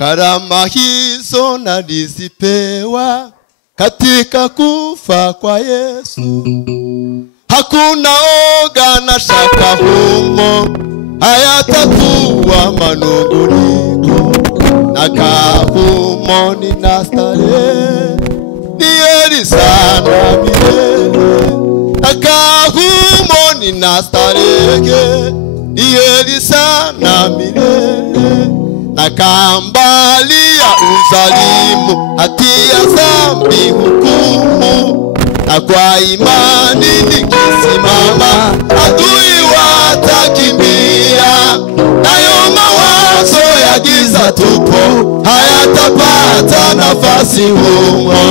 karama hizo nalizipewa katika kufa kwa Yesu. Hakuna oga na shaka humo, hayatakuwa manunguniko. Nakahumo nina starehe, ni heri sana milele. Nakahumo nina starehe, ni heri sana milele. Nakambali ya uzalimu, hatia dhambi hukumu. Na kwa imani nikisimama, adui watakimbia. Nayo mawazo ya giza tupo, hayatapata nafasi humo.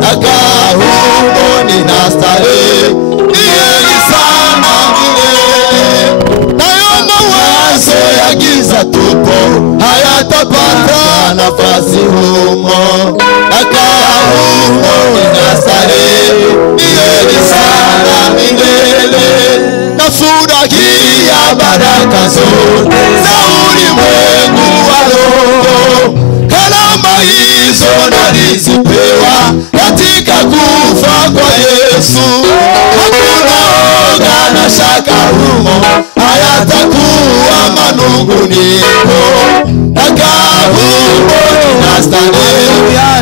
Nakahumo nina starehe, ni heri sana milele. Nayo mawazo ya giza tupo, hayatapata nafasi humo. Nakahumo nina starehe, ni heri sana milele. Nafurahia baraka zote za ulimwengu wa roho. Karama hizo nalizipewa katika kufa kwa Yesu. Hakuna oga na shaka humo, hayatakuwa manunguniko. Nakahumo nina starehe,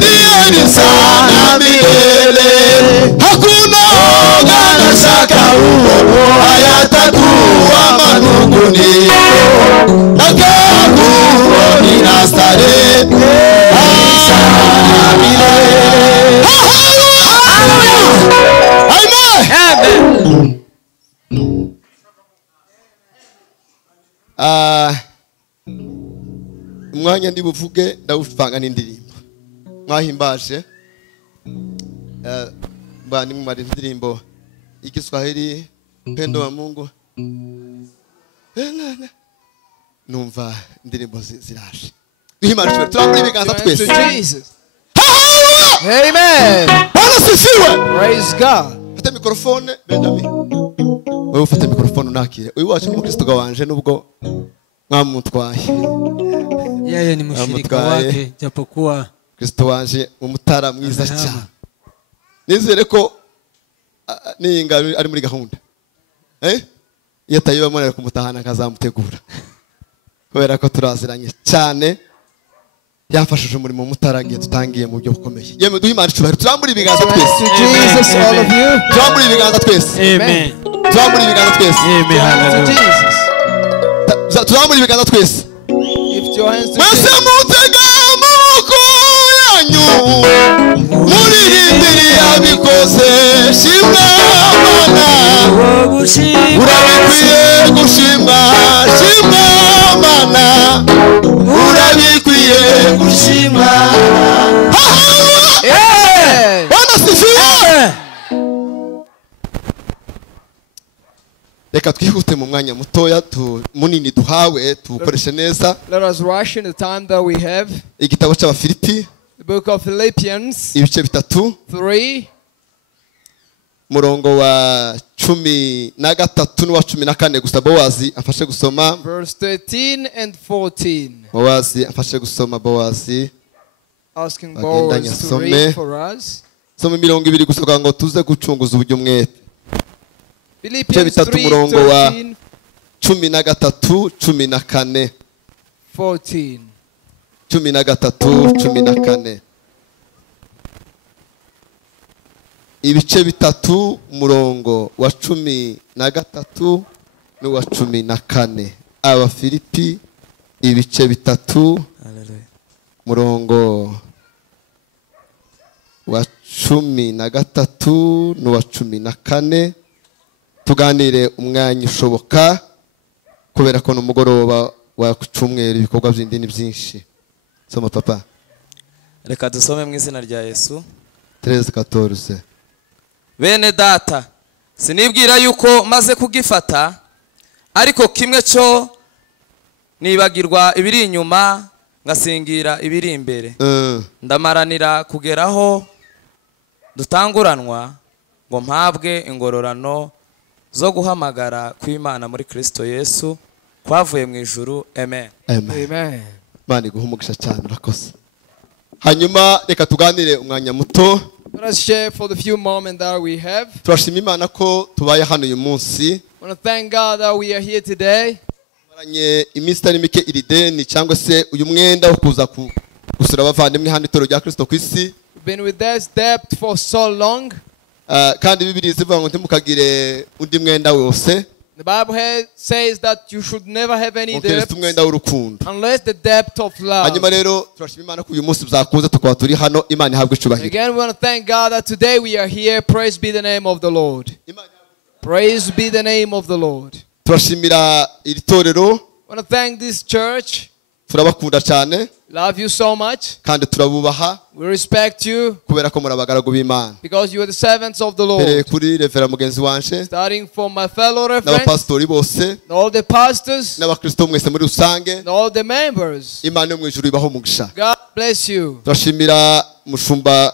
ni heri sana milele. Hakuna oga na shaka humo, hayatakuwa manunguniko. Nakahumo nina starehe, sana milele. Umwanya ndi buvuge ndawuvanga n'indirimbo mwahimbaje. Bani mu mari indirimbo igiswahili pendo wa Mungu. Numva indirimbo ziraje. Duhimbaje turambura ibiganza twese. Amen. Bwana sifiwe. Praise God. Fata mikrofone Benjamin. Wewe ufate mikrofone nakire. Uyu wacu mu Kristo gawanje nubwo mwamutwaye. Yeye ni mshirika wake japokuwa Kristo wanje umutara mwiza cyane. Nizere ko ninga ari muri gahunda. Yatayiba mwana kumutahana kazamutegura. Kubera ko turaziranye cyane. Yafashije umurimo mutaragiye tutangiye mu byo bukomeye. Yeme duhimana cyubahiro turambura ibiganza twese. Jesus, all of you. Turambura ibiganza twese. Amen. Turambura ibiganza twese. Amen. Hallelujah. Turambura ibiganza twese. Lift your hands to Mwese Jesus. mutega amaboko yanyu, muririmbire yabikoze. Shimwa Mana, urabikwiye gushimwa. Shimwa Mana, urabikwiye gushimwa. Bwana sifiwe. Reka twihute mu mwanya mutoya munini duhawe tukoreshe neza. Let us rush in the time that we have. Igitabo cy'Abafilipi, The book of Philippians ibice bitatu, 3, murongo wa 13 n'uwa 14 gusa. Bowazi afashe gusoma. verse 13 and 14. Bowazi afashe gusoma. Bowazi Asking Agenda Boaz to nyasome. read for us. soma 200 gusa ngo tuze gucunguza uburyo mwete. Philippians bitatu 3, murongo wa 13, 13, 14. 14. 13, 14. Ibice bitatu murongo wa 13 n'uwa 14. Abafilipi ibice bitatu murongo wa 13 n'uwa 14. Tuganire umwanya ushoboka kubera ko n'umugoroba wa cyumweru ibikorwa by'indini byinshi. Soma papa. Reka dusome mu izina rya Yesu. 13:14. Bene data, sinibwira yuko maze kugifata, ariko kimwe cyo nibagirwa ibiri inyuma ngasingira ibiri imbere. Ndamaranira kugeraho dutanguranwa ngo mpabwe ingororano zo guhamagara kw'Imana muri Kristo Yesu kwavuye mu ijuru. Amen. Amen. Amen. Imana iguha umugisha cyane urakoze. Hanyuma reka tuganire umwanya muto. Let us share for the few moments that we have. Turashima Imana ko tubaye hano uyu munsi. I want to thank God that we are here today. Maranye iminsi itari mike iri deni cyangwa se uyu mwenda wo kuza gusura abavandimwe hano itorero rya Kristo ku isi. We've been with this debt for so long. Kandi Bibiliya ivuga ngo ntimukagire undi mwenda wose. The Bible says that you should never have any debt umwenda w'urukundo. unless the debt of love. Hanyuma rero turashima Imana ko uyu munsi byakunze tukaba turi hano. Imana ihabwe icubahiro. Again, we want to thank God that today we are here. Praise be the name of the Lord. Praise be the name of the Lord. Turashimira iri torero. I want to thank this church. Turabakunda cyane Love you so much. kandi turabubaha We respect you kubera ko muri abagaragu b'Imana. because you are the servants of the Mbere Lord. kuri revera mugenzi wanje Starting from my fellow reverends, n'abapasitori bose and all the pastors, n'abakristo mwese muri rusange. and all the members. Imana yo mu ijuru ibaho umugisha. God bless you. Turashimira mushumba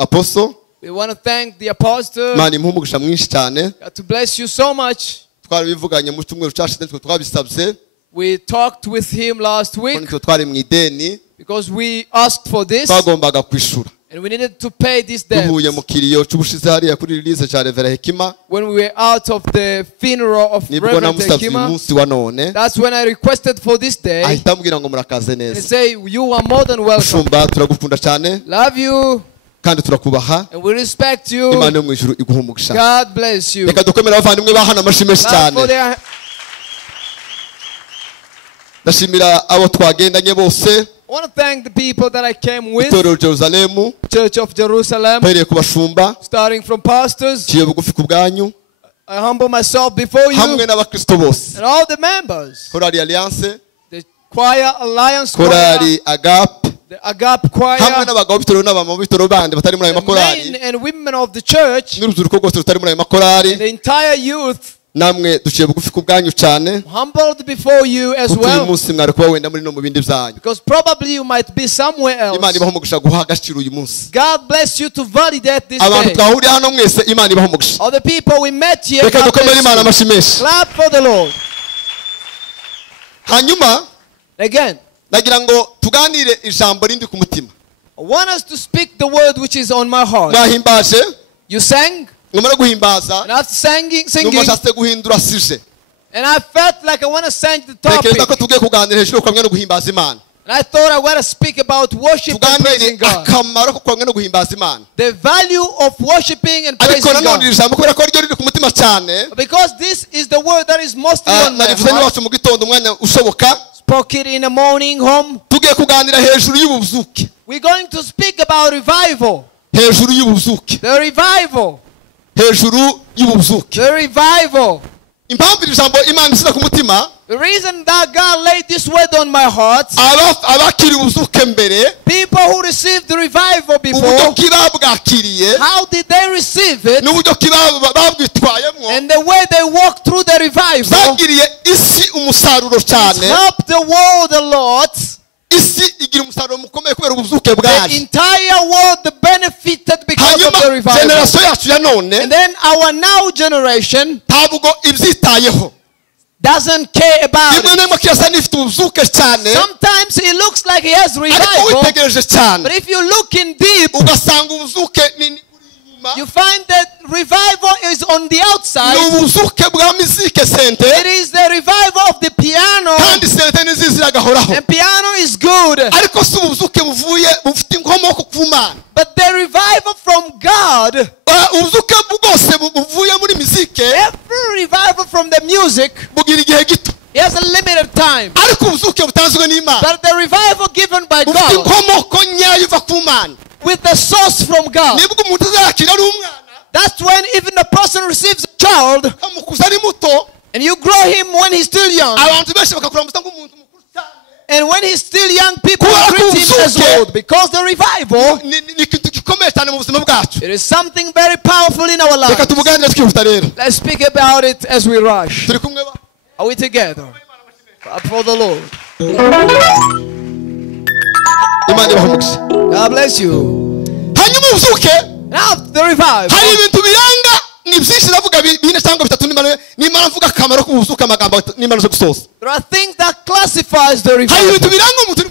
apostle. We want to thank the apostle. Imana imuha umugisha mwinshi cyane. God to bless you so much. Twarabivuganye mu cyumweru cyashize twe twabisabye We talked with him last week ko twari mu ideni because we asked for this twagombaga kwishura. and we needed to pay this debt. Duhuye mu kiriyo cy'ubushize hariya kuri release cya Revera Hekima When we were out of the funeral of nibwo Reverend namusabye uyu Hekima, munsi wa none that's when I requested for this day. ahita ambwira ngo murakaze And neza. say, you are more than welcome. Mushumba turagukunda cyane Love you kandi turakubaha. and we respect you. Imana yo mu ijuru iguha umugisha. God bless you. Reka dukomere abavandimwe ba hano amashyi menshi Clap for cyane. their- Ndashimira abo twagendanye bose. I want to thank the people that I came with. Itorero Jerusalemu Church of Jerusalem, mpereye ku bashumba starting from pastors. ciye bugufi ku bwanyu I humble myself before you hamwe n'abakristo bose. and all the members. Korali Alliance, The choir, Alliance Choir, Korali Agape the Agape Choir, hamwe n'abagabo b'ibitoro n'abamama b'ibitoro bandi batari muri ayo the makorali men and women of the church, n'urubyiruko rwose rutari muri ayo makorali. and the entire youth, Namwe duciye bugufi ku bwanyu cyane humbled before you as kuko uyu well. munsi mwari kuba wenda muri no mu bindi byanyu. Because probably you might be somewhere Imana else. ibaho umugisha guha agaciro uyu munsi. God bless you to validate this Abantu day. twahuriye hano mwese Imana ibaho umugisha. All the people we met here, Reka God dukomere Imana bless you. amashyi menshi. Clap for the Lord. Hanyuma Again, nagira ngo tuganire ijambo rindi ku mutima. I want us to speak the word which is on my heart. Mwahimbaje You sang, mwamara guhimbaza and after singing, numva nshatse guhindura sije. and I felt like I want to change the Tekereza ko topic. tugiye kuganira hejuru yo kuramya no guhimbaza Imana. And I thought I want to speak about worship and Tuganire praising God. akamaro ko kuramya no guhimbaza Imana. The value of worshiping and Ariko praising nanone God. iri jambo kubera ko ryo riri ku mutima cyane. Because this is the word that is mostly on my Narivuze heart. n'iwacu mu gitondo umwanya ushoboka. Spoke it in the morning home. Tugiye kuganira hejuru y'ubuzuke. We're going to speak about revival. Hejuru y'ubuzuke. The revival. Hejuru y'ubuzuke. The revival. Impamvu iri jambo Imana ishyira ku mutima, The reason that God laid this word on my heart, abakiri ubuzuke mbere, people who received the revival uburyo before, ki babwakiriye, how did they receive it, n'uburyo ki babwitwayemo, and the way they walked through the revival, zagiriye isi umusaruro cyane. helped the world a lot. Isi igira umusaruro mukomeye kubera ubuzuke The bwaje. entire world benefited because of Hanyuma the revival. generasiyo yacu ya none And then our now generation ntabwo ibyitayeho. doesn't care about Rimwe it. na rimwe kirasa n'ifite ubuzuke cyane, Sometimes it looks like he has ariko revival, witegereje cyane but if you look in deep, ugasanga ubuzuke ni inyuma. you find that revival is on the Ni outside. ubuzuke bwa mizike sente, It is the revival of the piano, kandi sente ntiziziragahoraho. and piano is good. Ariko si ubuzuke bufite inkomoko ku Mana. But the revival from God, Ubuzuke bwose buvuye muri mizike every revival from the music, bugira igihe gito, it has a limited time. ariko ubuzuke butanzwe n'Imana But the revival given by bufite God, inkomoko nyayo iva ku Mana. with the source from God, Nibwo umuntu azakira ari umwana that's when even the person receives a child, kamukuza ari muto, and you grow him when he's still young. abantu benshi bakakuramutsa nk'umuntu mukuru cyane. And when he's still young, people Kubera ko treat him as ubuzuke old. Because the revival, Ni ikintu gikomeye cyane mu buzima bwacu. it is something very powerful in our Reka lives. tubuganire twihuta rero. Let's speak about it as we rush. Turi kumwe ba? Are we together? Clap for the Lord. Imana ibahe umugisha. God bless you. Hanyuma ubuzuke Now, the revival. hari ibintu biranga, ni byinshi ndavuga bine cyangwa bitatu, nimara mvuga akamaro k'ubuzuke amagambo nimara zo gusoza. There are things that classifies the Hari ibintu revival. biranga umuntu uri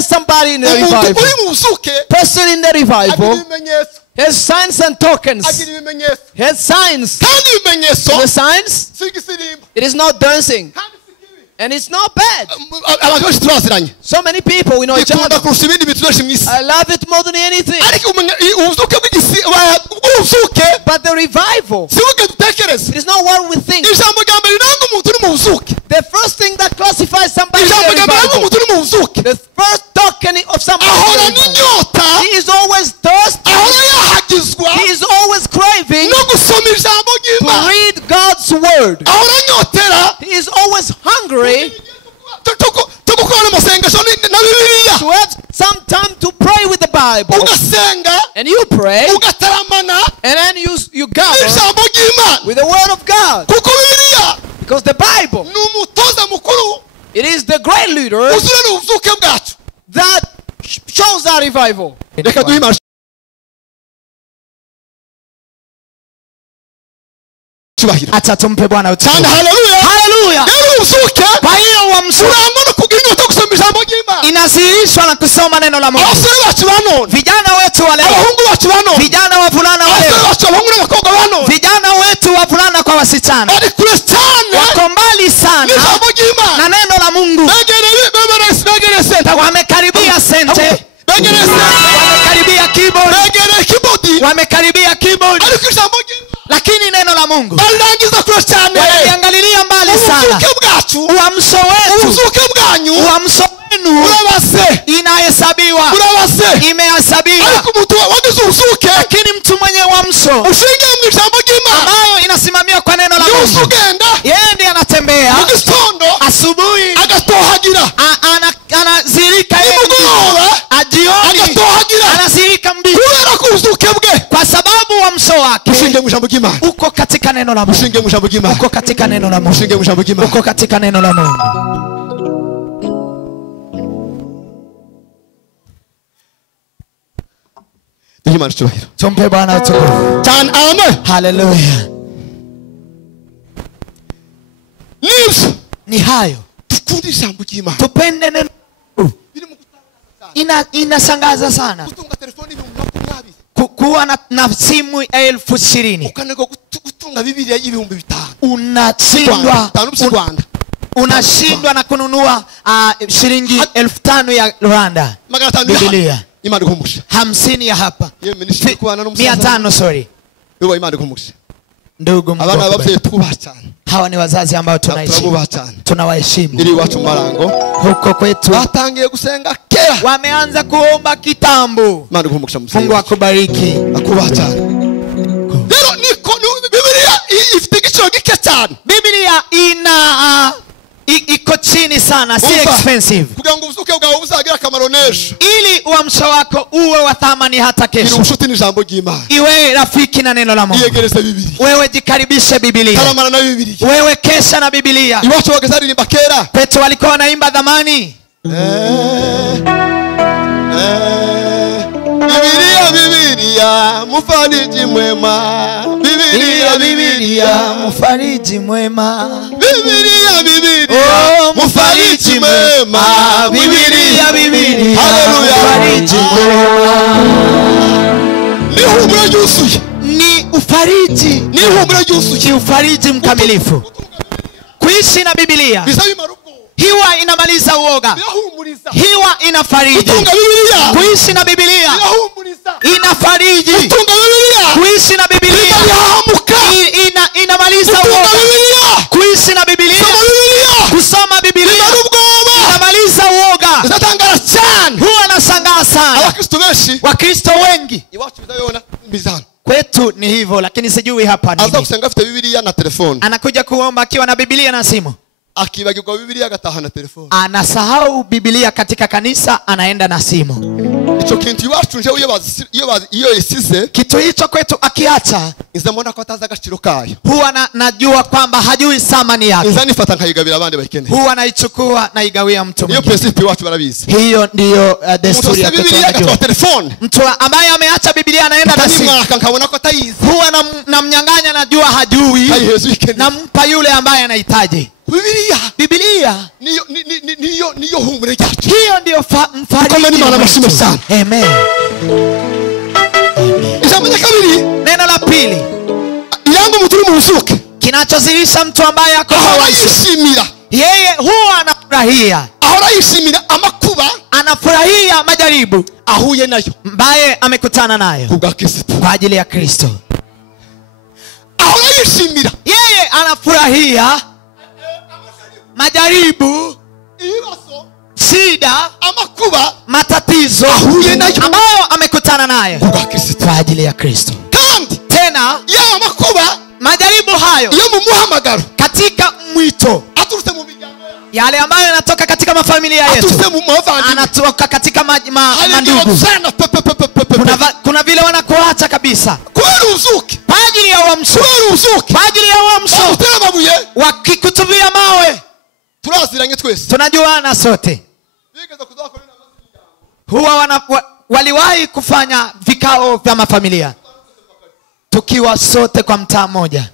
classify somebody in the umuntu revival. uri mu buzuke Person in the agira revival ibimenyetso has signs and tokens. agira ibimenyetso Has signs. kandi ibimenyetso The signs, si igisirimba it is not dancing. kandi si kibi And it's not bad. abantu benshi turaziranye So many people, we know each bikunda other. kurusha ibindi bintu byinshi mu isi I love it more than anything. ariko ubuzuke bw'ubuzuke But the revival, si buke dutekereza it is not what we think. ijambo rya mbere riranga umuntu uri mu buzuke The first thing that classifies somebody in ijambo the rya mbere riranga revival, umuntu uri mu buzuke the first token of somebody ahora in the revival, n'inyota he is always thirsty. ahora yahagizwa He is always craving no gusoma ijambo to ry'imana read God's word. ahora anyotera He is always hungry to gukorana amasengesho na bibiliya to have some time to pray with the Bible. ugasenga And you pray, ugataramana and then you gather n'ijambo ry'imana with the word of God. kuko bibiliya Because the Bible, ni umutoza mukuru it is the great leader uzura n'ubuzuke bwacu that shows our revival. reka duhe imana cyubahiro Acha tumpe Bwana cyane utukufu. haleluya Haleluya. rero ubuzuke Kwa hiyo uamsho urangwa no kugira inyota yo gusoma ijambo ry'imana inasirishwa na kusoma neno la Mungu. abasore bacu ba none Vijana wetu wa leo, abahungu bacu ba none vijana wavulana wa abasore leo, bacu abahungu n'abakobwa ba none vijana wetu wavulana kwa wasichana bari kure cyane wako mbali sana n'ijambo ry'imana na neno la Mungu. begereye senta Wamekaribia sente, begereye senta wamekaribia keyboard, begereye keyboard wamekaribia keyboard, ariko ijambo ry'imana lakini neno la Mungu barirangiza kure cyane waliangalilia mbali sana. ubuzuke bwacu Uamsho wetu, ubuzuke bwanyu uamsho wenu urabase inahesabiwa, urabase imehesabiwa, ariko umuntu wagize ubuzuke lakini mtu mwenye uamsho ushingiye mu ijambo ry'imana ambayo inasimamiwa kwa neno la niwe Mungu, usugenda yeye ndiye anatembea mu gitondo asubuhi, agatohagira anazirika yeye nimugoroba ajioni, agatohagira anazirika mbichi, kubera ko ubuzuke bwe kwa sababu uamsho wake ushingiye mu ijambo ry'imana uko katika neno la Mungu, ushingiye mu ijambo ry'imana uko katika neno la Mungu, ushingiye mu ijambo ry'imana uko katika neno la Mungu. duhe imana icyubahiro Tumpe Bwana utukufu. cyane amen Haleluya. nibyo Ni hayo, dukunda ijambo ry'imana tupende neno. biri mu gutangaza Inashangaza sana gutunga telefoni ibihumbi 20 kuwa na simu 20,000 ukananirwa gutunga bibiliya y'ibihumbi 5 unashindwa Rwanda unashindwa na kununua shilingi 5,000 ya Rwanda, 500 Biblia imana ikumusha 50 ya hapa, yewe minisitiri kubana n'umusaza 500 sorry. yewe imana ikumusha Ndugu Mungu abana akubariki. b'ababyeyi twubaha cyane Hawa ni wazazi ambao tunaheshimu, turabubaha cyane tunawaheshimu. iri iwacu mu marango Huko kwetu batangiye gusenga kera wameanza kuomba kitambo. imana ikumusha Mungu akubariki. akubaha cyane rero niko bibiliya ifite igiciro gike cyane Biblia iko chini sana, si Umva, expensive. kugira ngo ubuzuke bwawe buzagira akamaro n'ejo Ili uamsho wako uwe wa thamani hata gira kesho, ubushuti n'ijambo ry'imana iwe rafiki na neno la Mungu. iyegereze bibiliya Wewe jikaribishe Biblia, taramana na bibiliya wewe kesha na Biblia. iwacu bageze aririmba kera Kwetu walikuwa wanaimba dhamani, bibiliya bibiliya mufariji mwema bibiliya mfariji mwema, bibiliya bibiliya mufariji mwema Biblia Haleluya. mfariji mwema. ni ihumure ryuzuye Ni ufariji, ni ihumure ryuzuye ni ufariji mkamilifu. Kuishi na Biblia bisaba imara ubwoba hiwa inamaliza uoga, birahumuriza hiwa inafariji. gutunga bibiliya Kuishi na Biblia birahumuriza inafariji, gutunga bibiliya kuishi na Biblia birahamuka inamaliza gutunga uoga. bibiliya Kuishi na Biblia, soma bibiliya kusoma Biblia bimara ubwoba inamaliza uoga. bizatangara cyane Huwa nashangaa sana abakristo benshi Wakristo wengi iwacu bizabibona bizana kwetu ni hivyo, lakini sijui hapa aza nini. gusenga afite bibiliya na telefone Anakuja kuomba akiwa na Biblia na simu, akibagirwa bibiliya agataha na telefone anasahau Biblia katika kanisa, anaenda na simu. icyo kintu iwacu nje iyo isize Kitu hicho kwetu akiacha, inza mbona ko atazi agaciro kayo huwa najua kwamba hajui thamani yake, inza nifata nkayigabira abandi bayikeneye huwa naichukua na igawia mtu niyo mwingine. principe iwacu barabizi Hiyo ndiyo desturi ya umuntu kwetu. bibiliya Anajua agatoa telefone mtu ambaye ameacha Biblia anaenda na simu, tanimwaka nkabona ko atayizi huwa namnyang'anya, najua hajui, kayihezu ikeneye nampa yule ambaye anahitaji. Biblia niyo humure ryacu. hiyo ndio Tukomeni Imana amashimwe sana. Amen. Ijambo rya kabiri, Neno la pili iranga umuntu uri mu buzuke. kinachozilisha mtu ambaye ako Ahora yishimira. yeye huwa anafurahia, Ahora yishimira amakuba anafurahia majaribu ahuye nayo ambaye amekutana nayo kubwa Kristo. kwa ajili ya Kristo. Ahora yishimira Yeye anafurahia majaribu, ibibazo, shida, amakuba matatizo ahuye nayo ambayo amekutana nayo kubwa Kristo. kwa ajili ya Kristo. Kandi Tena ya makuba majaribu hayo iyo mu muhamagaro katika mwito, aturutse mu miryango yale ambayo yanatoka katika mafamilia yetu, aturutse mu mavandimwe, anatoka katika mandugu, mandugu, kuna vile wanakuacha kabisa kubera ubuzuke, kwa ajili ya uamsho, kubera ubuzuke, kwa ajili ya uamsho, utera amabuye, wakikutubia mawe. turaziranye twese. Tunajuana sote, Bigeze kuzakora huwa waliwahi kufanya vikao vya mafamilia tukiwa sote kwa mtaa mmoja.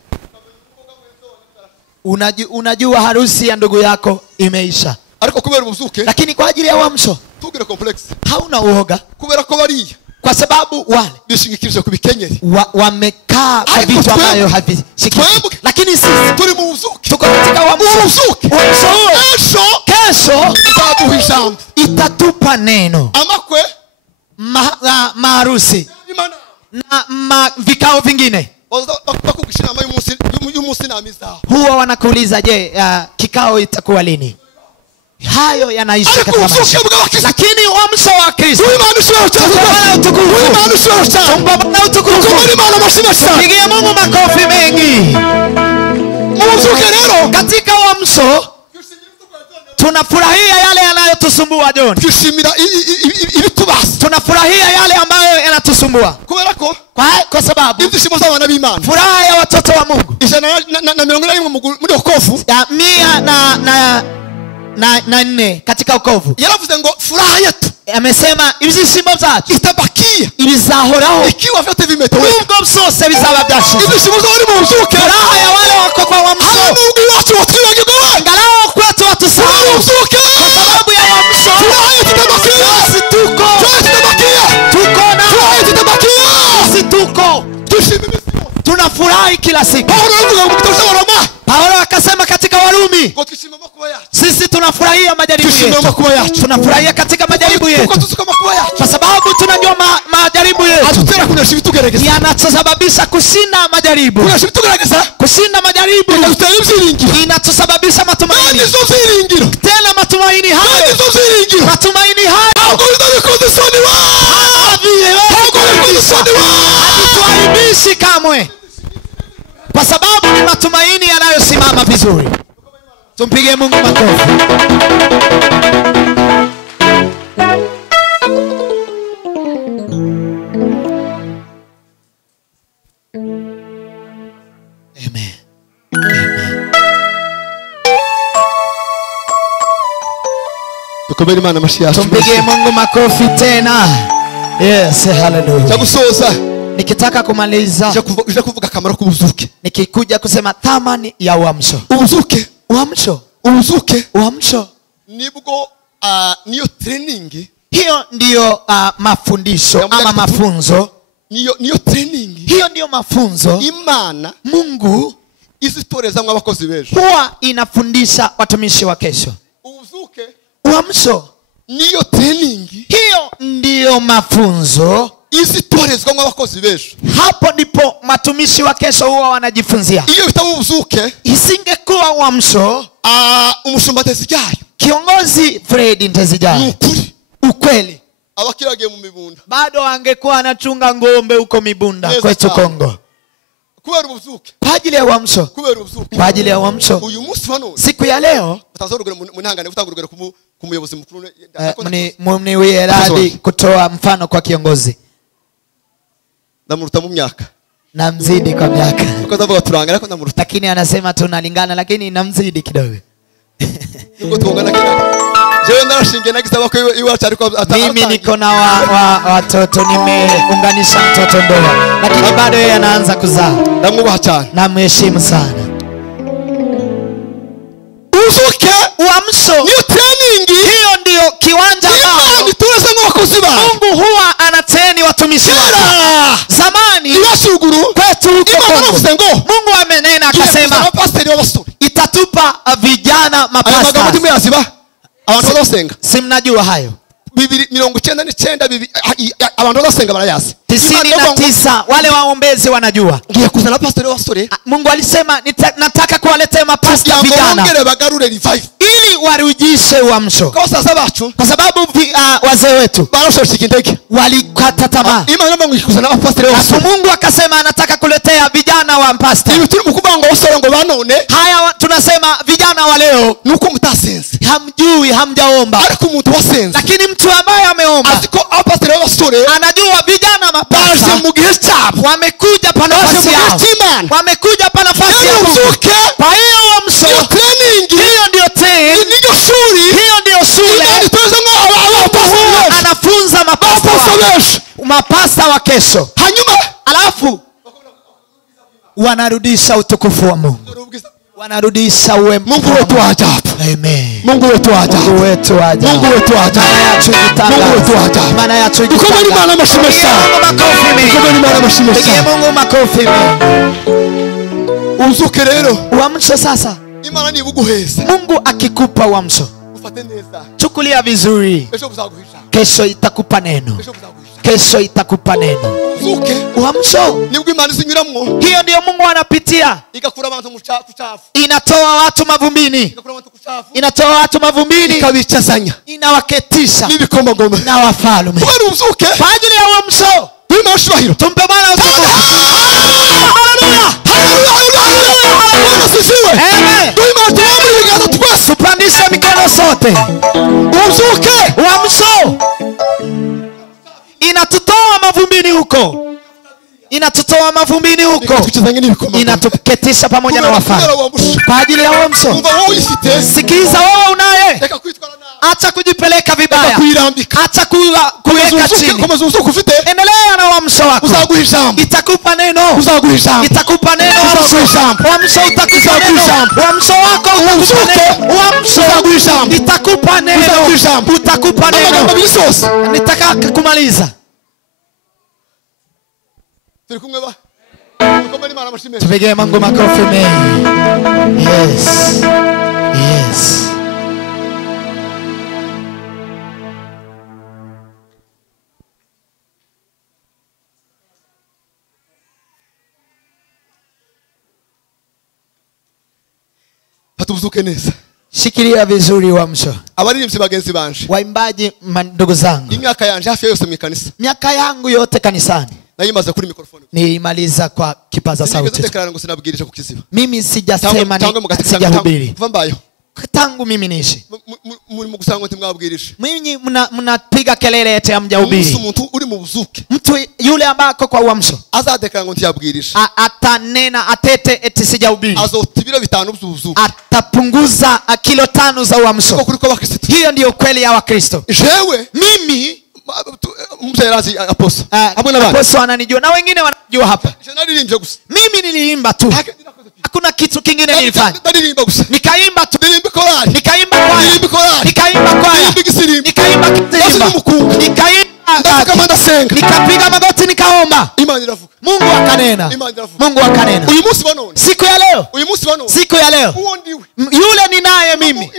Unajua harusi ya ndugu yako imeisha, ariko kubera ubuzuke, lakini kwa ajili ya uamsho tugire complex, hauna uoga, kubera ko bariya kwa sababu wale bishingikirije ku bikenyeri, wamekaa kwa Ariko vitu ambavyo twebwe- havishikiki, twebwe- lakini sisi turi mu buzuke, tuko katika uamsho. ubuzuke. Uamsho huo kesho Nzaduha ijambo, itatupa neno, amakwe maharusi na vikao vingine bakugusha inama y'umunsi n'amizaho. huwa wanakuuliza, je, kikao itakuwa lini? Hayo yanaisha Ariko katika ubuzuke maisha, bw'abakristo, lakini uamsho wa Kristo Imana ishobora cyane, Bwana utukufu. Imana ishobora cyane, Bwana utukufu. kubera Imana amashimwe cyane. Pigie Mungu makofi mengi. Mu buzuke rero Katika uamsho tunafurahia yale yanayotusumbua John, twishimira ibitubasa, tunafurahia yale ambayo yanatusumbua kubera ko kwa sababu ibyishimo by'abana b'Imana furaha ya watoto wa Mungu 141 muri okovu ya 104 katika ukovu yaravuze ngo furaha yetu amesema ibyishimo byacu itabakia ibizahoraho ikiwa vyote vimetoweka, nubwo byose bizaba byashize. ibyishimo by'abari mu buzuke, Furaha ya wale wako kwa uamsho nubwo iwacu watwibagirwa, angalau kwetu watusahau ubuzuke kwa sababu ya uamsho. furaha yetu itabakia, Sisi tuko furaha yetu itabakia, sisi tuko tushime imisi yose. tunafurahi kila siku. Paulo aravuga mu gitabo cy'Abaroma Paulo akasema katika Warumi, ngo twishime amakuba yacu, sisi tunafurahia majaribu twishime yetu, amakuba yacu, tunafurahia katika majaribu kuko yetu tuzuka amakuba yacu kwa sababu tunajua majaribu yetu adutera kunesha ibitugerageza, yanatusababisha kushinda majaribu. kunesha ibitugerageza Kushinda majaribu adutera ibyiringiro, inatusababisha matumaini, izo byiringiro, tena matumaini hayo, izo byiringiro matumaini hayo ntabwo bizabikoze isoni wa, ntabwo bikoze isoni wa, havituharibishi kamwe, kwa sababu ni matumaini yanayosimama vizuri. Tumpigie Mungu makofi. Amen. Amen. dukomere Imana amashi yacu. Tumpigie Mungu makofi tena. Yes, hallelujah. Cyagusoza Nikitaka kumaliza, uje kuvuga akamaro k'ubuzuke, nikikuja kusema thamani ya uamsho. ubuzuke, Uamsho, ubuzuke uamsho. nibwo niyo training, Hiyo ndiyo mafundisho ama mafunzo. niyo training Hiyo ndiyo mafunzo Imana Mungu izitorezamwe abakozi bejo. huwa inafundisha watumishi wa kesho. Ubuzuke Uamsho, niyo training hiyo ndiyo mafunzo. izitorezwamwe abakozi bejo. Hapo ndipo matumishi wa kesho huwa wanajifunzia. Iyo bitaba ubuzuke, Isingekuwa uamsho, umushumba Nteziryayo, kiongozi Fred Nteziryayo, nukuri ukweli abakiragiye mu mibunda bado angekuwa anachunga ngombe huko Mibunda Neza kwetu sana. Kongo. kubera ubuzuke, Kwa ajili ya uamsho, kubera ubuzuke, kwa ajili ya uamsho, uyu munsi wa none siku ya leo utazorugera mu ntangane utangurugera ku muyobozi mukuru, mniwie radhi kutoa mfano kwa kiongozi. ndamuruta mu myaka, Namzidi kwa miaka, uko ndavuga turanga ariko ndamuruta, lakini anasema tunalingana, lakini namzidi kidogo. nubwo tungana kira jewe narashingiye nagisaba ko iwacu ariko Mimi niko na watoto, nimeunganisha mtoto ndoa, lakini bado yeye anaanza kuzaa. ndamwubaha cyane. Namheshimu sana. ubuzuke uamsho niyo training hiyo ndio kiwanja ambao tureze nk'abakozi ba Mungu huwa anatreni watumishi wake. Zamani ibashuguru kwetu huko Kongo, Mungu amenena akasema abapasiteri b'abasore itatupa vijana mapasta. abantu basenga Si mnajua hayo? 299 abantu basenga barayazi 99 wale waombezi wanajua. ngiye kuzana pasiteri b'abasore Mungu alisema nataka kuwaletea mapasta vijana ngere bagarure revive ili warujishe uamsho, kwa sasa bacu kwa sababu wazee wetu barashosha kindege walikata tamaa. Imana ngo ngikuzana abapasiteri b'abasore. Mungu akasema anataka kuletea vijana wa pasta. Ibi turi mukubanga abasore ngo banone Haya tunasema vijana wa leo nuko mutasenze hamjui, hamjaomba. ariko umuntu wasenze Lakini mtu ambaye ameomba aziko abapasiteri b'abasore anajua vijana baje mapasta mu gihe cyabo wamekuja pa nafasi yao, wamekuja pa nafasi yao. uzuke Kwa hiyo uamsho iyo training hiyo ndio tena, niyo shuri hiyo ndio shule. Imana tuweze Mungu anafunza mapasta wa kesho, hanyuma alafu wanarudisha utukufu wa Mungu, wanarudisha uwema. Mungu wetu wa ajabu. Amen. Mungu wetu wa ajabu. Mungu wetu wa ajabu. Mungu wetu wa ajabu. Mungu wetu wa ajabu. Maana ya chuo kitanga. Ukomeni Imana mashimesha. Ukomeni Imana mashimesha. Pigie Mungu makofi. Uzuke rero. Uamsho sasa. Imana ni buguheza. Mungu akikupa uamsho, ufate neza. chukulia vizuri. Kesho buzaguhisha. Kesho itakupa neno. Kesho itakupa neno. Uzuke. Uamsho nibwo Imana isinyuramwo. hiyo ndio Mungu anapitia. Igakura abantu mu chafu. Inatoa watu mavumbini. Igakura abantu ku chafu. Inatoa watu mavumbini. Ikabicazanya. Inawaketisha Nibikomagoma. na wafalme. Wewe uzuke. Kwa ajili ya uamsho. Bima shwahiro. Tumpe Bwana utukufu. Haleluya. Bwana sifiwe. Amen. Bima tuamri ngana twese. Tupandishe mikono sote. Uzuke. Uamsho inatutoa mavumbini huko, inatutoa mavumbini huko, inatuketisha pamoja na wafalme. Kwa ajili ya uamsho, sikiza wewe unaye, acha kujipeleka vibaya, acha kuweka chini, endelea na uamsho wako. Itakupa neno, itakupa neno. Uamsho utakupa neno, uamsho wako utakupa neno, uamsho itakupa neno, utakupa neno. Nitaka kumaliza. Tupige Mungu makofi mengi. Yes. Yes. Patubuzuke neza. Shikilia vizuri uamsho. Abaririmbyi bagenzi banje. Waimbaji ndugu zangu. Imyaka yanje hafi yose mu kanisa. Miaka yangu yote kanisani. Nayimaze kuri mikrofoni. Niimaliza kwa kipaza sauti. Mimi sijasema sijahubiri. Tangu mimi niishi. Mimi mnapiga kelele eti hamjahubiri. Mtu yule ambako kwa uamsho atanena atete eti sijahubiri. Atapunguza kilo 5 za uamsho. Hiyo ndio kweli ya Wakristo. Mimi Apostle ananijua na wengine wanajua hapa. Mimi niliimba tu. Hakuna kitu kingine nilifanya. Nikaimba tu. Nikaimba kwaya. Nikapiga magoti nikaomba. Mungu akanena. Mungu akanena. Siku ya leo. Yule ni naye mimi.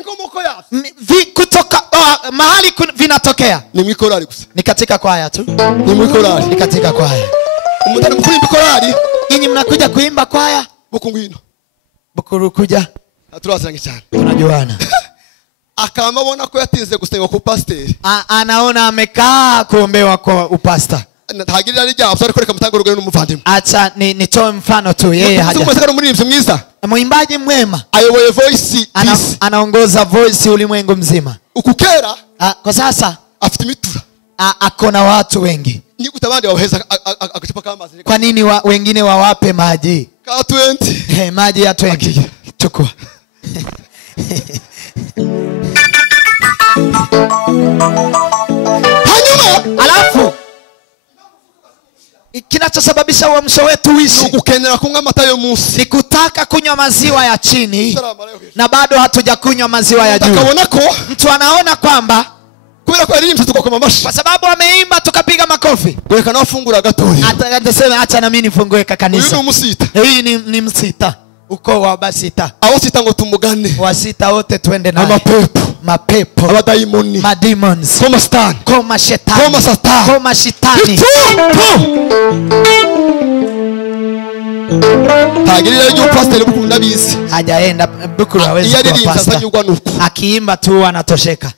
Kutoka mahali vinatokea. Ni katika kwaya tu. Ni katika kwaya. Ninyi mnakuja kuimba kwaya. Bukuru kuja. Tunajuana. Akamabona ko yatinze gusenga ku pastor. Anaona amekaa kuombewa kwa upasta. Ntagirira rya afsari koreka mutangurugwe n'umuvandimwe. Acha nitoe mfano tu, yeye haja. Tumeseka umuririmbyi mwiza. Mwimbaji mwema. Ayoboye Voice. Anaongoza Voice ulimwengu mzima. Ukukera kwa sasa afite imitura. Akona watu wengi. Ni kutabandi waheza akachupa kama mazi. Kwa nini wengine wawape maji? Ka 20. Maji ya 20. Chukua. Hanyuma alafu kinachosababisha uamsho wetu uishi ukenera kunywa amata yo munsi ni kutaka kunywa maziwa ya chini na bado hatujakunywa maziwa ya juu. Akabona ko Mtu anaona kwamba kubera ko yaririmbye tukakoma amashi kwa sababu ameimba tukapiga makofi, gweka nafungura gatori atasema acha na mimi nifungue uyu kanisa. ni umusita Hii ni Msita, ukoo wa Basita. abo sita ngo tumugane Wasita wote twende naye. mapepo abadaimoni Mademons, koma stan koma shetani, koma satan koma shetani. tagirira y'u pastor bukunda bizi Hajaenda Bukuru hawezi iyo kuwa aririmba pastor. asanyugwa nuko Akiimba tu anatosheka.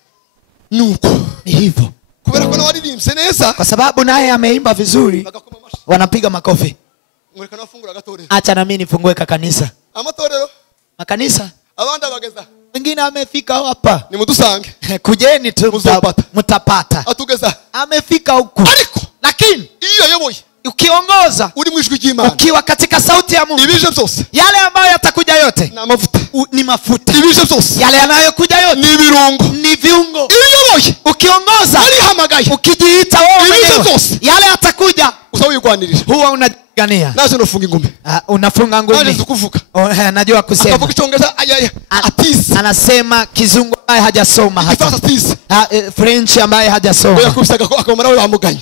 nuko Ni hivyo. kubera ko nawaririmbye neza Kwa sababu naye ameimba vizuri, bagakoma amashi wanapiga makofi. ngoreka nafungura gatori Acha na mimi nifungue kanisa. amatorero Makanisa abandi abageza wengine amefika hapa. ni mudusange Kujeni tu Muzapata. mtapata. atugeza Amefika huku. ariko Lakini iyo yoboye ukiongoza, uri mwijwi ry'Imana ukiwa katika sauti ya Mungu, ibije byose yale ambayo yatakuja yote na mavuta ni mafuta. ibije byose Yale yanayokuja yote ni birungo ni viungo. iyo yoboye Ukiongoza, arihamagaye ukijiita wewe Ibije mwenyewe, byose. yale yatakuja usawigwanirira huwa unajigania. naje nofunga ingumi Unafunga naje ngumi. zukuvuga Najua kusema. akavuga icyongereza ayaya atisi Anasema kizungu ambaye hajasoma hata. ifaransa atisi French ambaye ngo hajasoma. yakubise akagoma nawe bamuganye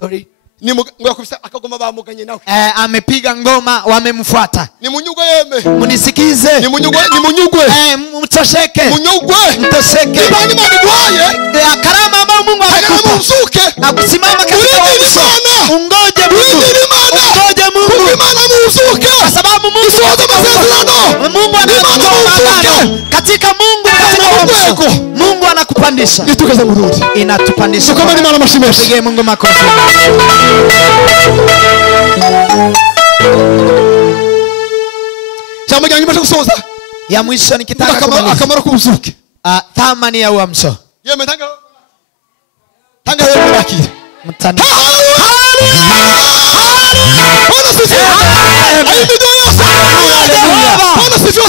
Sorry. ni ngo yakubise akagoma bamuganye nawe Amepiga ngoma wamemfuata. ni munyugwe yeme Munisikize. ni munyugwe Mtosheke. munyugwe Mtosheke. ibani Imana iguhaye Karama ambayo Mungu hagana amekupa. muzuke Na kusimama katika Urindira uamsho. Imana. Ungoje Mungu. Urindira Imana. Ungoje Mungu. Imana muzuke Kwa sababu Mungu Isohoze amasezerano. Mungu anatoa Imana agano. muzuke. Katika Mungu katika Mungu. uamsho. Mungu anakupandisha. itugeze mu rundi Inatupandisha. sukomana Imana amashimeshi Pige Mungu makofi. cyangwa gangi maze gusoza Ya mwisho nikitaka kumaliza. akamaro k'ubuzuke Thamani ya uamsho. yeme tanga yo murakire Mtandao. Bwana sifiwe ayi video yose Bwana sifiwe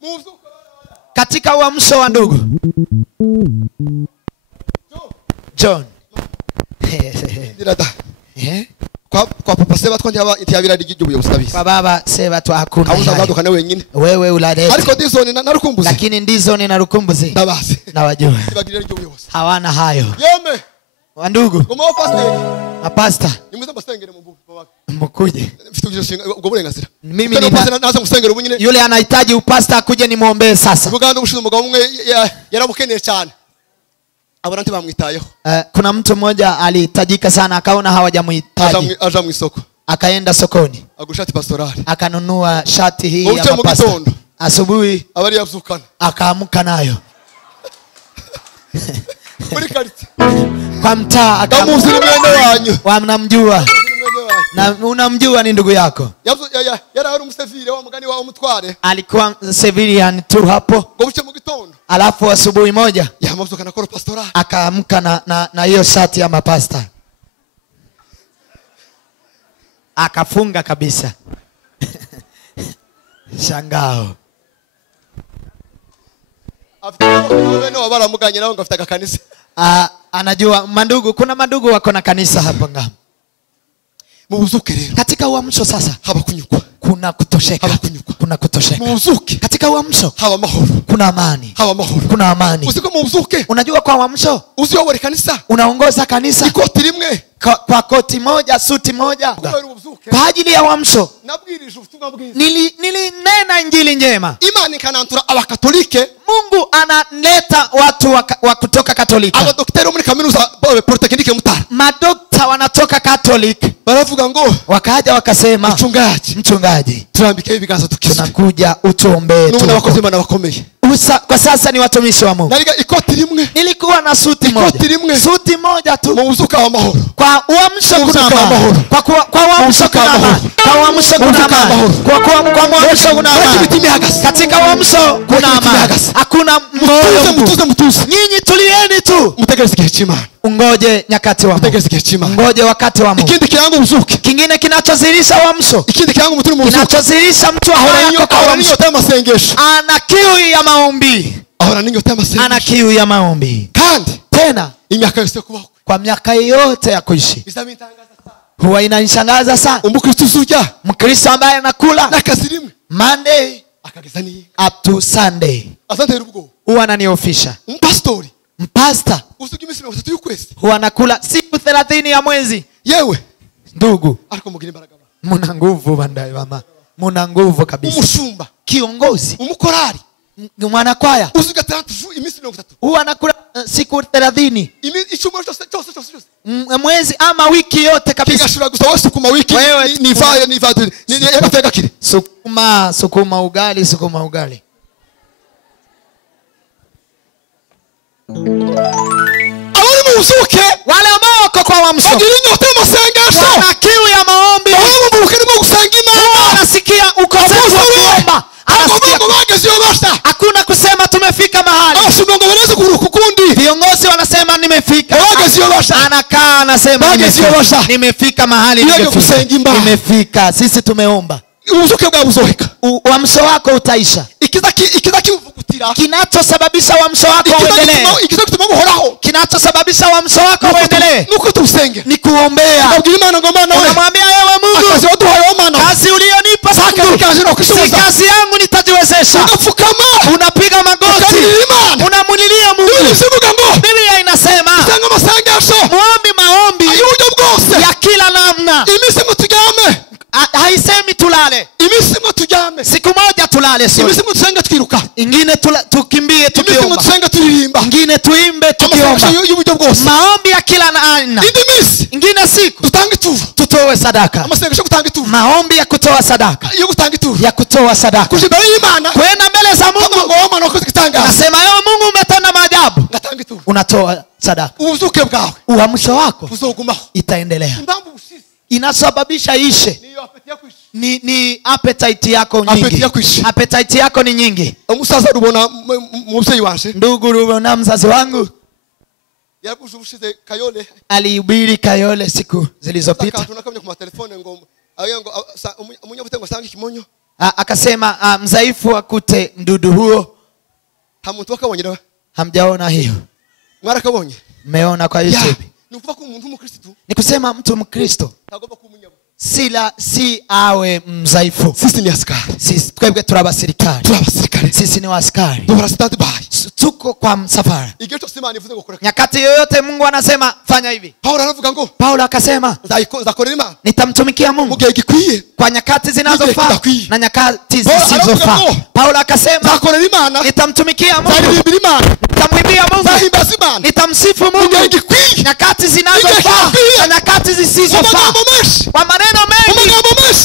muzuke Katika uamsho wa ndugu John. dirada kwa papa seba twongera intiyabirari ry'ubuyobozi kabisa Kwa baba seba tu hakuna. kabuza zadukane wenyine Wewe ulaleta. ariko dizone narukumbuze Lakini ndizo nina rukumbuzi. ndabazi Na wajua. ibagirira ry'ubuyobozi Hawana hayo. yeme Wa ndugu. ngoma wa pastor Apasta. nimuze mbasengere mu baba Mkuje. mfite ujishinga ubwo burenganzira Mimi nina nina naza musengere ubunyine yule anahitaji upasta akuje nimwombee sasa. Buganda ubushize umugabo umwe yarabukeneye cyane abona ntibamwitayeho Kuna mtu mmoja alihitajika sana akaona hawajamhitaji. aja mu isoko Akaenda sokoni. agushati pastorali Akanunua shati hii Uche ya mu mapasta. gitondo. Asubuhi abari yavyukana akaamka nayo. muri karite Kwa mtaa ndamuzi ni mwene wanyu wanamjua. ni mwene wanyu Na unamjua ni ndugu yako. yari ari umusevire wa mugani wa umutware Alikuwa civilian tu hapo. ngo buce mu gitondo Alafu asubuhi moja yamavyukana koro pastorali akaamka na hiyo shati ya mapasta. Akafunga kabisa. Shangao. afite bene wabaramuganye nawe ngo afite akakanisa Anajua mandugu, kuna mandugu wako na kanisa hapo ngamo. mu buzuke rero Katika uamsho sasa haba kunyukwa kuna kutosheka. Haba kunyukwa. Kuna kutosheka. mu buzuke Katika uamsho haba amahoro kuna amani. haba amahoro Kuna amani. uziko mu buzuke Unajua kwa uamsho uziyobora kanisa unaongoza kanisa ikoti rimwe kwa koti moja, suti moja. kubera ubuzuke Kwa ajili ya uamsho nabwirije ubutumwa bwiza nilinena injili njema. Imana ikanantura abakatolike Mungu analeta watu wa kutoka Katolika. abadokteri bo muri kaminuza polytechnique Mutara Madokta wanatoka Catholic baravuga ngo wakaja wakasema, mchungaji turambike ibiganza tukizwe tunakuja utuombee n'ubu tu. n'abakozi Imana bakomeye Kwa sasa ni watumishi wa Mungu. nariga ikoti rimwe Nilikuwa na suti Ikoti rimwe. moja. Suti moja tu. mu buzuka w'amahoro Kwa uamsho Mu kuna mzuka wa amani. mahoro. Kwa uamsho mzuka kuna wa mahoro. amani. Kwa uamsho kuna mzuka wa amani. mahoro. Kwa uamsho kuna Weka amani. imitima ihagaze. Katika uamsho kuna imitima amani. ihagaze. Hakuna mutuze Nyinyi tulieni tu. mutegereze igihe cy'Imana Ungoje nyakati wa Mungu. mutegereze igihe cy'Imana Ungoje wakati wa Mungu. ikindi kiranga ubuzuke Kingine kinachozilisha uamsho. ikindi kiranga umuturi mu buzuke Kinachozilisha mtu ahora ahora kwa uamsho. n'inyota y'amasengesho Ana kiu ya maombi. ahora n'inyota y'amasengesho Ana kiu ya maombi. kandi tena imyaka yose kubaho kwa miaka yote ya kuishi. bizabitangaza sana. Huwa inanishangaza sana Umukristo uzurya Mkristo ambaye anakula n'akazi rimwe Monday akageza ni up to Sunday. azatera ubwo. Huwa ananiofisha. Pastori Mpasta usuga iminsi 30 y'ukwezi huwa anakula siku 30 ya mwezi. yewe Ndugu, ariko mugira imbaraga muna nguvu bandai mama. Muna nguvu kabisa. umushumba Kiongozi, umukorari mwana kwaya usuga 30 iminsi 30 huwa anakula siku 30 icyumweru cyose mwezi ama wiki yote kabisa. kigashura gusa wose ku mawiki Wewe ni vayo ni vadu ni agatega kire Sukuma ugali. abari mu buzuke Wale ambao wako kwa uamsho bagira inyota y'amasengesho wana kiu ya maombi. aho mu bukarimo gusenga Imana Anasikia ukosefu wa kuomba. Anasikia ngo bageze iyo bashta hakuna kusema tumefika mahali. abashumba ngo bareze kuruka ukundi Viongozi wanasema nimefika. bageze iyo bashta Anakaa anasema Bageze iyo basha. nimefika mahali Iyo gusenga Imana. nimefika. Sisi tumeomba. ubuzuke bwa buzoheka Uamsho wako utaisha. ikiza kivugutira Kinachosababisha uamsho wako uendelee. ikiza gutuma buhoraho Kinachosababisha uamsho wako uendelee nuko tusenge ni kuombea. babwira Imana ngo Mana we Unamwambia wewe Mungu, akazi waduhaye wa Mana kazi ulionipa saka Mungu, kazi no si kushubuza kazi yangu nitajiwezesha. ugapfukama Unapiga magoti, ukarira Imana unamulilia Mungu. bivuga ngo Biblia inasema sanga amasengesho muombe maombi y'uburyo bwose ya kila namna. iminsi ngo tujyame Haisemi tulale iminsi ngo tujyame siku moja, tulale sote. iminsi ngo tusenge twiruka Ingine tukimbie iminsi ngo tukiomba, tusenge turirimba ingine tuimbe tukiomba. amasengesho y'uburyo bwose Maombi ya kila aina. indi minsi Ingine siku dutanga ituro tutoe sadaka. amasengesho gutanga ituro Maombi ya kutoa sadaka, yo gutanga ituro ya kutoa sadaka, kuja imbere y'Imana kwenda mbele za kama Mungu. ngo Mana wakoze igitangaza Nasema wewe Mungu umetenda maajabu, ngatanga ituro unatoa sadaka. ubuzuke bwawe Uamsho wako buzogumaho itaendelea. impamvu bushize Inasababisha ishe niyo apeti yakwishe ni appetite yako Appetite nyingi. yako ishe. Appetite yako ni nyingi. umusaza rubona mubyeyi wanje Ndugu rubona mzazi wangu yakuje ubushize Kayole alihubiri Kayole siku zilizopita. saka tunakamye ku telefone ngo ayengo umunyabutengo sanga ikimonyo Akasema mzaifu akute ndudu huo. hamuntu wakabonye Hamjaona hiyo? mwarakabonye Mmeona kwa YouTube? ni ukuvuga ko umuntu w'umukristo Ni kusema mtu Mkristo agomba kumunyabo si awe mzaifu. sisi ni askari Sisi twebwe turabasirikari. turabasirikare Sisi ni waaskari. duhora stand by Tuko kwa msafara. igihe cyose Imana ivuze ngo kora Nyakati yoyote Mungu anasema fanya hivi. Paulo aravuga ngo Paulo akasema nzakorera Imana nitamtumikia Mungu mu gihe gikwiye kwa nyakati zinazofaa Kidakwiye. na nyakati Paulo zisizofaa. aravuga ngo, Paulo akasema nzakorera Imana nitamtumikia Mungu, nzaririmbira Imana nitamwimbia Mungu, nzahimbaza Imana nitamsifu mu gihe Mungu gikwiye nyakati zinazofaa Kidakwiye. na nyakati zisizofaa, amagambo menshi kwa maneno mengi,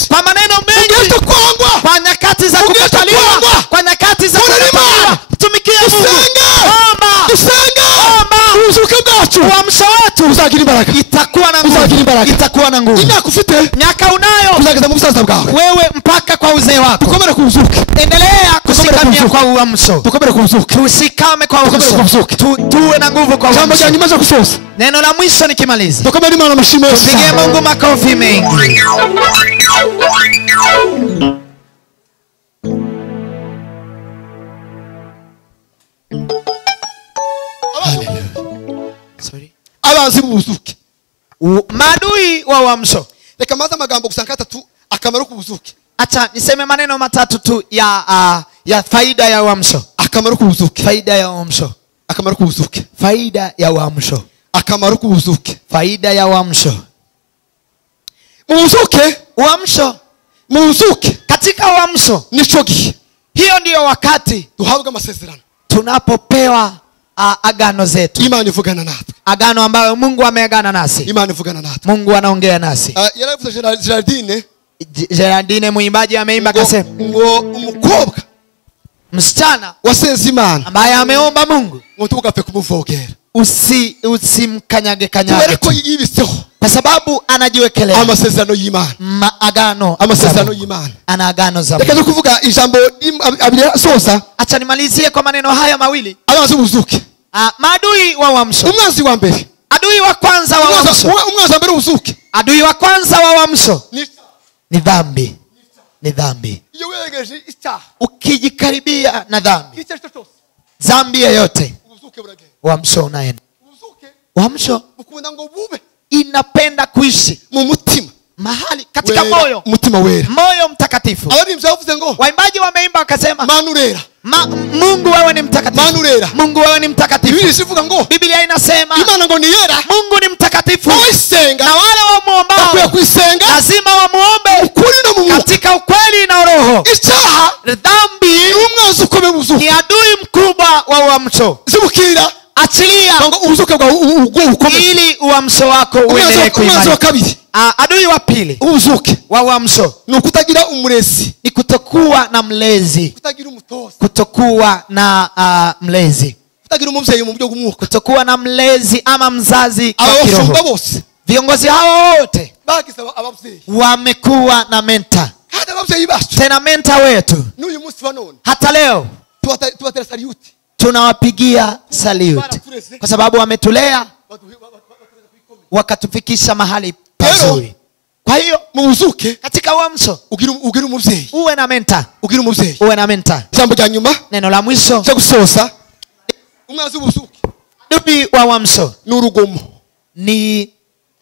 kwa maneno mu gihe mengi, cyo kwangwa kwa nyakati za Mu gihe cyo kukataliwa, kwangwa. kwa nyakati za Korera kukataliwa. Imana. Tumikia Mungu, dusenge omba, dusenge omba. ubuzuke bwacu Uamsho wetu uzagira imbaraga itakuwa na Uzagira nguvu, imbaraga. itakuwa na nguvu. imyaka ufite Miaka unayo uzageza mu busaza bwawe wewe mpaka kwa uzee wako. dukomere ku buzuke Endelea kusikamia kuzuka. kwa uamsho. dukomere ku buzuke Tusikame kwa Tukomere kwa uamsho. uzuke. Tuwe na nguvu kwa jambo rya uamsho. nyuma zo gusoza Neno la mwisho nikimaliza. dukomere Imana amashimwe yose Pigie sana. Mungu makofi mengi. Sorry. abanzi b'ubuzuke Maadui wa uamsho. reka maze amagambo gusa nkatatu akamaro k'ubuzuke Acha niseme maneno matatu tu ya faida ya uamsho. akamaro k'ubuzuke Faida ya uamsho. akamaro k'ubuzuke Faida ya uamsho. akamaro k'ubuzuke Faida ya uamsho. mu buzuke Uamsho. mu buzuke Katika uamsho, nico gihe hiyo ndiyo wakati duhabwa amasezerano tunapopewa agano zetu. Imana ivugana natwe Agano ambayo Mungu ameagana nasi. Imana ivugana natwe Mungu anaongea nasi. yaravuze Gerardine Gerardine muimbaji ameimba akasema, ngo umukobwa msichana wasenze Imana ambaye ameomba Mungu ngo tugapfe kumuvogera usimkanyage kubera kanyage ko tu, yibiseho kwa sababu anajiwekelea amasezerano y'Imana agano. amasezerano y'Imana Ana agano za reka Mungu. kuvuga ijambo abiri sosa Acha nimalizie kwa maneno haya mawili. abanzi b'ubuzuke Maadui wa uamsho. umwanzi wa mbere Adui wa kwanza wa uamsho. umwanzi wa mbere w'ubuzuke Adui wa kwanza wa uamsho ni ni dhambi. Ni dhambi. iyo wegeje icyaha Ukijikaribia na dhambi, icyo cyose dhambi yoyote, ubuzuke buragenda uamsho unaenda. ubuzuke Uamsho bukunda ngo bube inapenda kuishi mu mutima mahali katika wera, moyo, mutima wera. moyo mtakatifu. Abaririmbyi bavuze ngo Waimbaji wameimba wakasema Mana urera, Mungu wewe ni mtakatifu. Mana urera. Mungu wewe ni mtakatifu. Biblia isivuga ngo Biblia inasema Imana ngo ni yera, Mungu ni mtakatifu. Oisenga Na wale wamuombao bakwiye kwisenga lazima wamuombe ukuri no mu mwuka. katika ukweli na roho. Icyaha Dhambi umwanzi ukome buzuka ni adui mkubwa wa uamsho. zibukira Achilia ngo ubuzuke bwa ukome ili uamsho wako uendelee umwanzi wa kuimarika. kabiri Adui wa pili ubuzuke wa uamsho ni ukutagira umurezi, ni kutokuwa na mlezi, kutagira umutoza, kutokuwa na mlezi, kutagira umuvyeyi mu buryo bw'umwuka. kutokuwa na mlezi ama mzazi kwa Abafumba kiroho. bose Viongozi hao wote bagize abavyeyi, wamekuwa na menta. kandi abavyeyi bacu Tena menta wetu n'uyu munsi wa none hata leo tubatera salute, tunawapigia salute kwa sababu wametulea wakatufikisha mahali pazuri. Kwa hiyo mubuzuke katika uamsho ugira umuvyeyi, uwe na menta, ugira umuvyeyi. uwe na menta. Jambo rya nyuma Neno la mwisho cyo gusoza, umwanzi w'ubuzuke adui wa uamsho n'urugomo, ni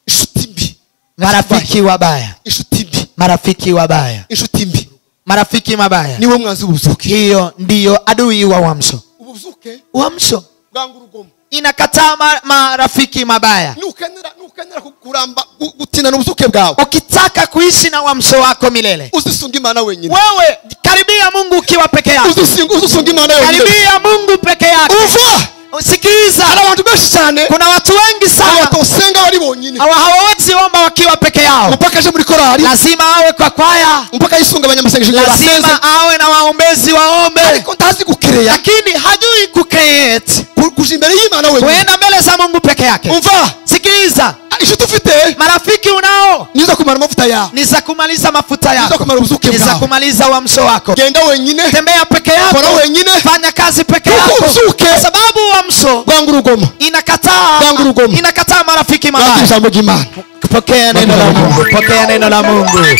inshuti mbi, marafiki wabaya, inshuti mbi, marafiki wabaya, inshuti mbi, marafiki mabaya. niwe mwanzi w'ubuzuke. Hiyo ndiyo adui wa uamsho. Ubuzuke Uamsho bwanga urugomo, inakataa marafiki mabaya. nukenera kuramba gutina n'ubuzuke bwawe, Ukitaka kuishi na uamsho wako milele, uzisunga Imana wenyine, wewe karibia Mungu ukiwa peke yako. uzisunga Imana wenyine, Karibia Mungu peke yako. uva. Sikiliza, Hari abantu benshi cyane kuna watu wengi sana batosenga bari bonyine, hawawezi omba wakiwa peke yao. mpaka aje muri korali, Lazima awe kwa kwaya, mpaka yisunga abanyamasengesho basenze, lazima awe na waombezi waombe, ariko ntazi gukereya, lakini hajui kucreate, kuja imbere y'Imana wenyine, kuenda mbele za Mungu peke yake. umva. Sikiliza, Inshuti ufite marafiki unao niza kumara amavuta yawe, ni za kumaliza mafuta niza yako, kumara ubuzuke ni za bwawe. kumaliza uamsho wako. Genda wenyine, Tembea peke kora yako, wenyine, fanya kazi peke kuko yako, ubuzuke kwa sababu uamsho bwanga urugomo, bwanga urugomo, inakataa marafiki bwanga mabaya. ijambo ry'Imana. Pokea neno la Mungu, pokea neno la Mungu. Amen.